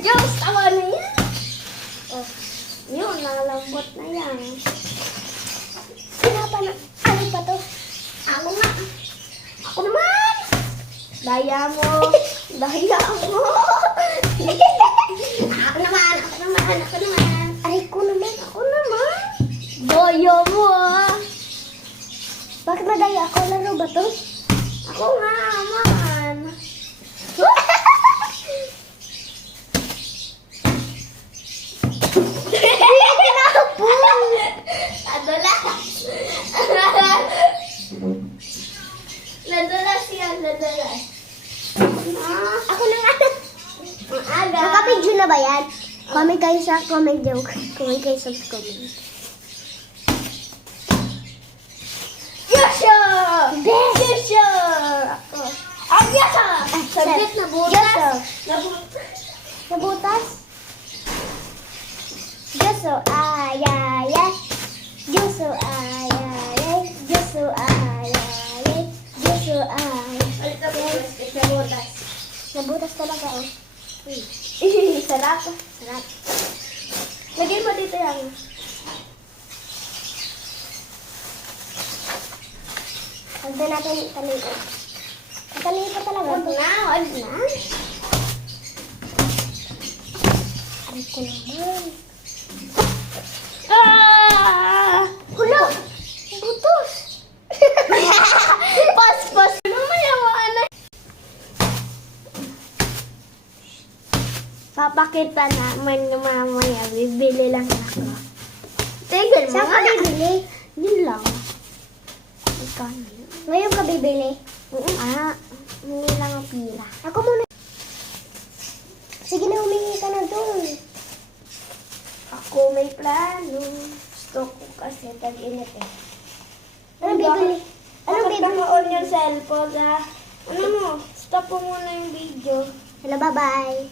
Diyos! Tawa na yan! Oh, yun, nalambot na yan. Ano pa to? Ako nga. Ako naman! Daya mo! Daya mo! Ako naman! Aray ko naman! Ako naman! Daya mo ah! Bakit madaya ako? Laro ba to? Ako nga naman! Nadulas yan, nadulas. Ako na nga. Maaga. Nakapidyo na ba yan? Comment kayo sa comment joke. Comment kayo sa comment. Yosho! Yosho! Ang yosho! Subject na butas. Nabutas? Yosho, ayayay. Yosho, ayayay. Yosho, ayayay. Yosho, ayayay. Nabutas. Nabutas talaga, oh. Sarap. Sarap. Lagyan mo dito yan. Huwag na natin talipan. Talipan talaga. Huwag na. Aray ko naman. Hula! Butos! Pas! Ano mayamaan na? Papakita naman ng mamaya. Bibili lang ako. Tigil mo. Saan ka bibili? Yun lang. Ikano yun? Ngayon ka bibili? Hindi lang ang pila. Ako muna. Sige na, humingi ka na doon. Ako may plano. Gusto ko kasi tag-init eh. Ano bibili? Ano bibili? Naka-on yung cellphone ha? Ano mo? Stop mo muna yung video. Hello, bye-bye.